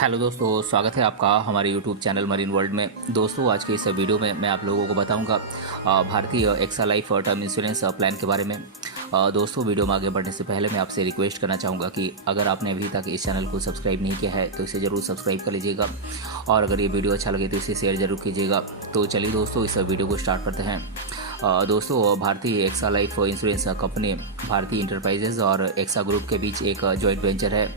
Hello दोस्तों, स्वागत है आपका हमारे यूट्यूब चैनल मरीन वर्ल्ड में। दोस्तों, आज के इस वीडियो में मैं आप लोगों को बताऊंगा Bharti AXA life term insurance plan के बारे में। दोस्तों, वीडियो में आगे बढ़ने से पहले मैं आपसे रिक्वेस्ट करना चाहूँगा कि अगर आपने अभी तक इस चैनल को सब्सक्राइब नहीं किया है तो इसे ज़रूर सब्सक्राइब कर लीजिएगा, और अगर ये वीडियो अच्छा लगे तो इसे शेयर जरूर कीजिएगा। तो चलिए दोस्तों, इस वीडियो को स्टार्ट करते हैं। दोस्तों, Bharti AXA life insurance company भारतीय इंटरप्राइजेज और एक्सा ग्रुप के बीच एक जॉइंट वेंचर है।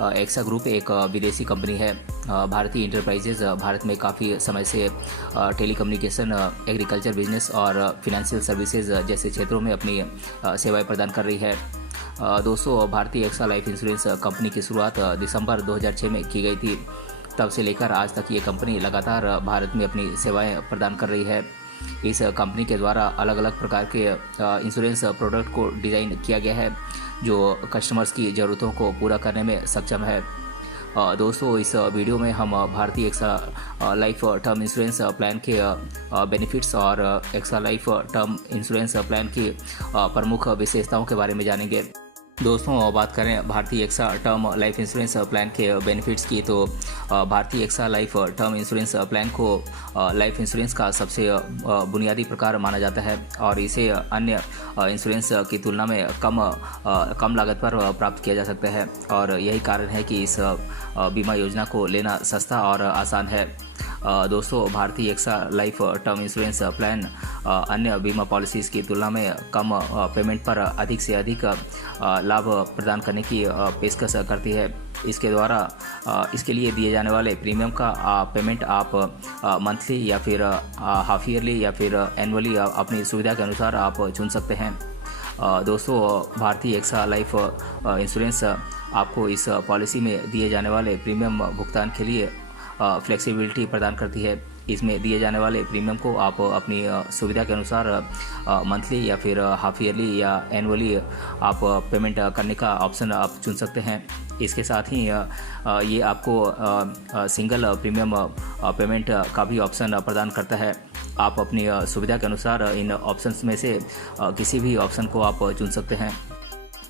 एक्सा ग्रुप एक विदेशी कंपनी है। भारतीय इंटरप्राइजेज भारत में काफ़ी समय से टेलीकम्युनिकेशन, एग्रीकल्चर बिजनेस और फिनेंशियल सर्विसेज जैसे क्षेत्रों में अपनी सेवाएं प्रदान कर रही है। दोस्तों, Bharti AXA life insurance company की शुरुआत दिसंबर 2006 में की गई थी। तब से लेकर आज तक ये कंपनी लगातार भारत में अपनी सेवाएं प्रदान कर रही है। इस कंपनी के द्वारा अलग अलग प्रकार के इंश्योरेंस प्रोडक्ट को डिज़ाइन किया गया है जो कस्टमर्स की ज़रूरतों को पूरा करने में सक्षम है। दोस्तों, इस वीडियो में हम Bharti AXA life term insurance plan के बेनिफिट्स और AXA life term insurance plan की प्रमुख विशेषताओं के बारे में जानेंगे। दोस्तों, बात करें Bharti AXA term life insurance plan के बेनिफिट्स की, तो Bharti AXA life term insurance plan को लाइफ इंश्योरेंस का सबसे बुनियादी प्रकार माना जाता है और इसे अन्य इंश्योरेंस की तुलना में कम लागत पर प्राप्त किया जा सकता है, और यही कारण है कि इस बीमा योजना को लेना सस्ता और आसान है। दोस्तों, Bharti AXA life term insurance plan अन्य बीमा पॉलिसीज़ की तुलना में कम पेमेंट पर अधिक से अधिक लाभ प्रदान करने की पेशकश करती है। इसके द्वारा इसके लिए दिए जाने वाले प्रीमियम का पेमेंट आप मंथली या फिर हाफ ईयरली या फिर एनुअली अपनी सुविधा के अनुसार आप चुन सकते हैं। दोस्तों, भारतीय एक्सा लाइफ इंश्योरेंस आपको इस पॉलिसी में दिए जाने वाले प्रीमियम भुगतान के लिए फ्लेक्सिबिलिटी प्रदान करती है। इसमें दिए जाने वाले प्रीमियम को आप अपनी सुविधा के अनुसार मंथली या फिर हाफ ईयरली या एनुअली आप पेमेंट करने का ऑप्शन आप चुन सकते हैं। इसके साथ ही ये आपको सिंगल प्रीमियम पेमेंट का भी ऑप्शन प्रदान करता है। आप अपनी सुविधा के अनुसार इन ऑप्शंस में से किसी भी ऑप्शन को आप चुन सकते हैं।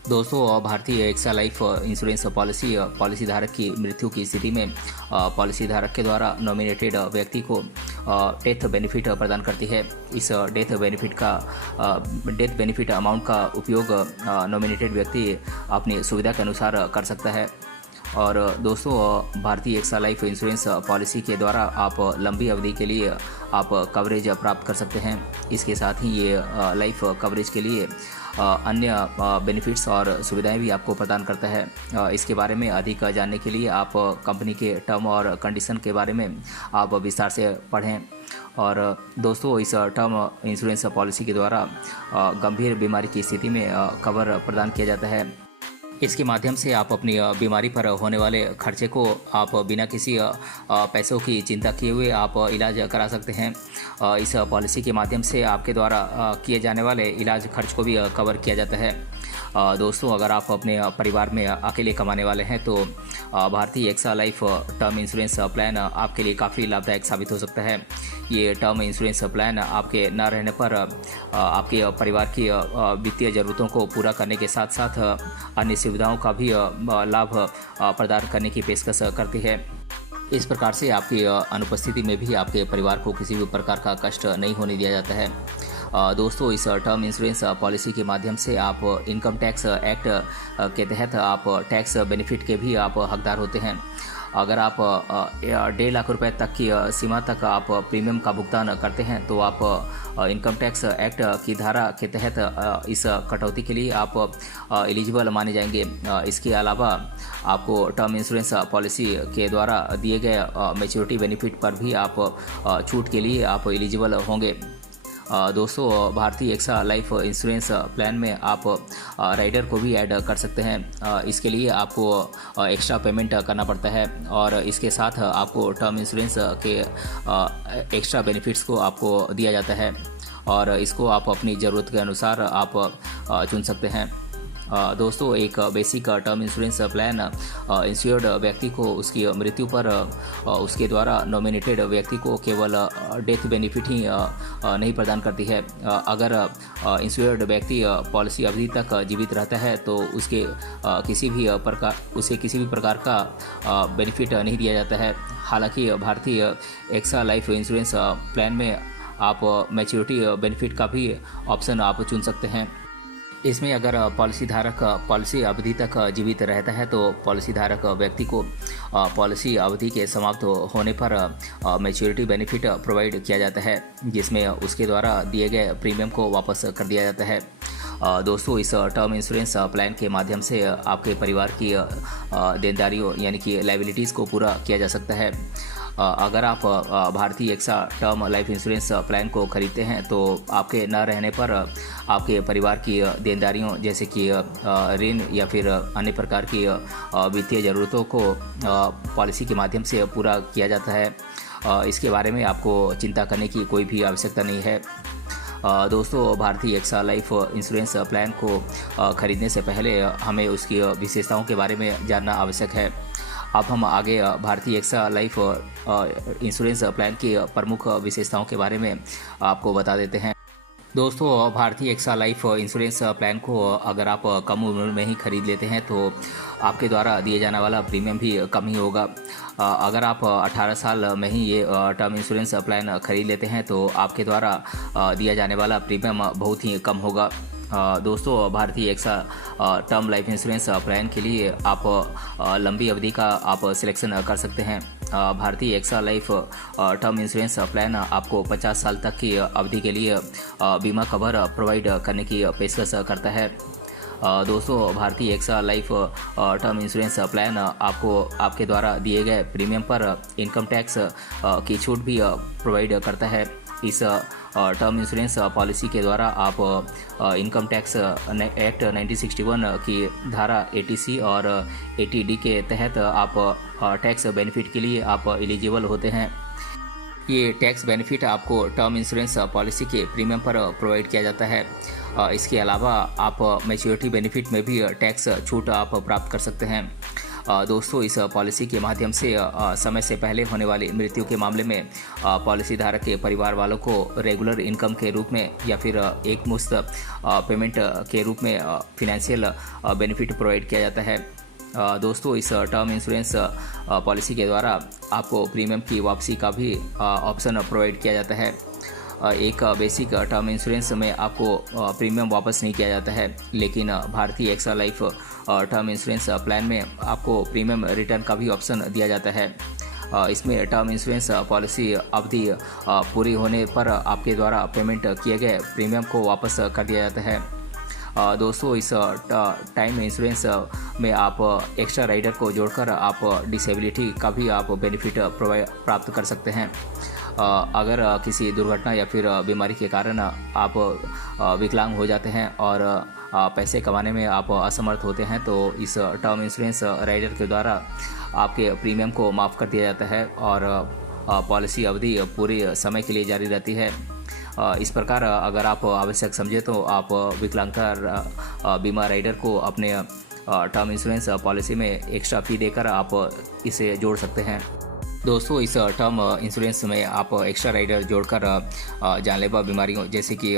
दोस्तों, Bharti AXA life insurance policy धारक की मृत्यु की स्थिति में पॉलिसी धारक के द्वारा नॉमिनेटेड व्यक्ति को डेथ बेनिफिट प्रदान करती है। इस डेथ बेनिफिट अमाउंट का उपयोग नॉमिनेटेड व्यक्ति अपनी सुविधा के अनुसार कर सकता है। और दोस्तों, Bharti AXA life insurance policy के द्वारा आप लंबी अवधि के लिए आप कवरेज प्राप्त कर सकते हैं। इसके साथ ही ये लाइफ कवरेज के लिए अन्य बेनिफिट्स और सुविधाएं भी आपको प्रदान करता है। इसके बारे में अधिक जानने के लिए आप कंपनी के टर्म और कंडीशन के बारे में आप विस्तार से पढ़ें। और दोस्तों, इस टर्म इंश्योरेंस पॉलिसी के द्वारा गंभीर बीमारी की स्थिति में कवर प्रदान किया जाता है। इसके माध्यम से आप अपनी बीमारी पर होने वाले खर्चे को आप बिना किसी पैसों की चिंता किए हुए आप इलाज करा सकते हैं। इस पॉलिसी के माध्यम से आपके द्वारा किए जाने वाले इलाज खर्च को भी कवर किया जाता है। दोस्तों, अगर आप अपने परिवार में अकेले कमाने वाले हैं तो Bharti AXA life term insurance plan आपके लिए काफ़ी लाभदायक साबित हो सकता है। ये टर्म इंश्योरेंस प्लान आपके न रहने पर आपके परिवार की वित्तीय ज़रूरतों को पूरा करने के साथ साथ अन्य सुविधाओं का भी लाभ प्रदान करने की पेशकश करती है। इस प्रकार से आपकी अनुपस्थिति में भी आपके परिवार को किसी भी प्रकार का कष्ट नहीं होने दिया जाता है। दोस्तों, इस टर्म इंश्योरेंस पॉलिसी के माध्यम से आप इनकम टैक्स एक्ट के तहत आप टैक्स बेनिफिट के भी आप हकदार होते हैं। अगर आप 1.5 लाख रुपए तक की सीमा तक आप प्रीमियम का भुगतान करते हैं तो आप इनकम टैक्स एक्ट की धारा के तहत इस कटौती के लिए आप एलिजिबल माने जाएंगे। इसके अलावा आपको टर्म इंश्योरेंस पॉलिसी के द्वारा दिए गए मैच्योरिटी बेनिफिट पर भी आप छूट के लिए आप एलिजिबल होंगे। दोस्तों, Bharti AXA life insurance plan में आप राइडर को भी ऐड कर सकते हैं। इसके लिए आपको एक्स्ट्रा पेमेंट करना पड़ता है, और इसके साथ आपको टर्म इंश्योरेंस के एक्स्ट्रा बेनिफिट्स को आपको दिया जाता है, और इसको आप अपनी ज़रूरत के अनुसार आप चुन सकते हैं। दोस्तों एक basic term insurance plan insured व्यक्ति को उसकी मृत्यु पर उसके द्वारा नॉमिनेटेड व्यक्ति को केवल डेथ बेनिफिट ही नहीं प्रदान करती है। अगर इंश्योर्ड व्यक्ति पॉलिसी अवधि तक जीवित रहता है तो उसे किसी भी प्रकार का बेनिफिट नहीं दिया जाता है। हालांकि भारतीय एक्सा लाइफ इंश्योरेंस प्लान में आप मैच्योरिटी बेनिफिट का भी ऑप्शन आप चुन सकते हैं। इसमें अगर पॉलिसी धारक पॉलिसी अवधि तक जीवित रहता है तो पॉलिसी धारक व्यक्ति को पॉलिसी अवधि के समाप्त होने पर मैच्योरिटी बेनिफिट प्रोवाइड किया जाता है, जिसमें उसके द्वारा दिए गए प्रीमियम को वापस कर दिया जाता है। दोस्तों इस टर्म इंश्योरेंस प्लान के माध्यम से आपके परिवार की देनदारियों यानी कि लायबिलिटीज़ को पूरा किया जा सकता है। अगर आप Bharti AXA term life insurance plan को खरीदते हैं तो आपके न रहने पर आपके परिवार की देनदारियों जैसे कि ऋण या फिर अन्य प्रकार की वित्तीय ज़रूरतों को पॉलिसी के माध्यम से पूरा किया जाता है। इसके बारे में आपको चिंता करने की कोई भी आवश्यकता नहीं है। दोस्तों Bharti AXA life insurance plan को खरीदने से पहले हमें उसकी विशेषताओं के बारे में जानना आवश्यक है। अब हम आगे भारतीय एक्सा लाइफ इंश्योरेंस प्लान की प्रमुख विशेषताओं के बारे में आपको बता देते हैं। दोस्तों Bharti AXA life insurance plan को अगर आप कम उम्र में ही खरीद लेते हैं तो आपके द्वारा दिए जाने वाला प्रीमियम भी कम ही होगा। अगर आप 18 साल में ही ये टर्म इंश्योरेंस प्लान खरीद लेते हैं तो आपके द्वारा दिया जाने वाला प्रीमियम बहुत ही कम होगा। दोस्तों Bharti AXA term life insurance plan के लिए आप लंबी अवधि का आप सिलेक्शन कर सकते हैं। Bharti AXA life term insurance plan आपको 50 साल तक की अवधि के लिए बीमा कवर प्रोवाइड करने की पेशकश करता है। दोस्तों Bharti AXA life term insurance plan आपको आपके द्वारा दिए गए प्रीमियम पर इनकम टैक्स की छूट भी प्रोवाइड करता है। इस टर्म इंश्योरेंस पॉलिसी के द्वारा आप इनकम टैक्स एक्ट 1961 की धारा 80C और 80D के तहत आप टैक्स बेनिफिट के लिए आप एलिजिबल होते हैं। ये टैक्स बेनिफिट आपको टर्म इंश्योरेंस पॉलिसी के प्रीमियम पर प्रोवाइड किया जाता है। इसके अलावा आप मैच्योरिटी बेनिफिट में भी टैक्स छूट आप प्राप्त कर सकते हैं। दोस्तों इस पॉलिसी के माध्यम से समय से पहले होने वाली मृत्यु के मामले में पॉलिसी धारक के परिवार वालों को रेगुलर इनकम के रूप में या फिर एक मुश्त पेमेंट के रूप में फिनेंशियल बेनिफिट प्रोवाइड किया जाता है। दोस्तों इस टर्म इंश्योरेंस पॉलिसी के द्वारा आपको प्रीमियम की वापसी का भी ऑप्शन प्रोवाइड किया जाता है। एक बेसिक टर्म इंश्योरेंस में आपको प्रीमियम वापस नहीं किया जाता है, लेकिन Bharti AXA life term insurance plan में आपको प्रीमियम रिटर्न का भी ऑप्शन दिया जाता है। इसमें टर्म इंश्योरेंस पॉलिसी अवधि पूरी होने पर आपके द्वारा पेमेंट किए गए प्रीमियम को वापस कर दिया जाता है। दोस्तों इस टाइम इंश्योरेंस में आप एक्स्ट्रा राइडर को जोड़कर आप डिसेबिलिटी का भी आप बेनिफिट प्राप्त कर सकते हैं। अगर किसी दुर्घटना या फिर बीमारी के कारण आप विकलांग हो जाते हैं और पैसे कमाने में आप असमर्थ होते हैं तो इस टर्म इंश्योरेंस राइडर के द्वारा आपके प्रीमियम को माफ़ कर दिया जाता है और पॉलिसी अवधि पूरे समय के लिए जारी रहती है। इस प्रकार अगर आप आवश्यक समझे तो आप विकलांगता बीमा राइडर को अपने टर्म इंश्योरेंस पॉलिसी में एक्स्ट्रा फी देकर आप इसे जोड़ सकते हैं। दोस्तों इस टर्म इंश्योरेंस में आप एक्स्ट्रा राइडर जोड़कर जानलेवा बीमारियों जैसे कि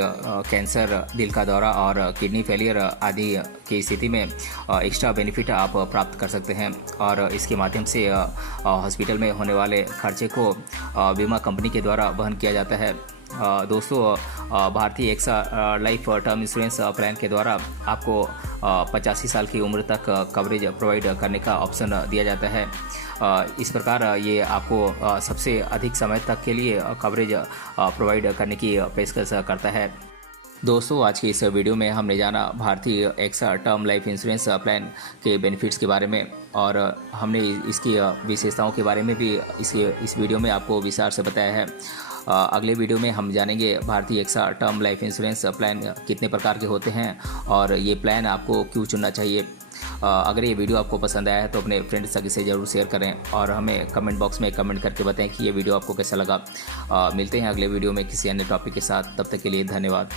कैंसर, दिल का दौरा और किडनी फेलियर आदि की स्थिति में एक्स्ट्रा बेनिफिट आप प्राप्त कर सकते हैं और इसके माध्यम से हॉस्पिटल में होने वाले खर्चे को बीमा कंपनी के द्वारा वहन किया जाता है। दोस्तों Bharti AXA life term insurance plan के द्वारा आपको 85 साल की उम्र तक कवरेज प्रोवाइड करने का ऑप्शन दिया जाता है। इस प्रकार ये आपको सबसे अधिक समय तक के लिए कवरेज प्रोवाइड करने की पेशकश करता है। दोस्तों आज की इस वीडियो में हमने जाना Bharti AXA term life insurance plan के बेनिफिट्स के बारे में और हमने इसकी विशेषताओं के बारे में भी इस वीडियो में आपको विस्तार से बताया है। अगले वीडियो में हम जानेंगे Bharti AXA term life insurance plan कितने प्रकार के होते हैं और ये प्लान आपको क्यों चुनना चाहिए। अगर ये वीडियो आपको पसंद आया है तो अपने फ्रेंड्स तक इसे ज़रूर शेयर करें और हमें कमेंट बॉक्स में कमेंट करके बताएं कि ये वीडियो आपको कैसा लगा। मिलते हैं अगले वीडियो में किसी अन्य टॉपिक के साथ, तब तक के लिए धन्यवाद।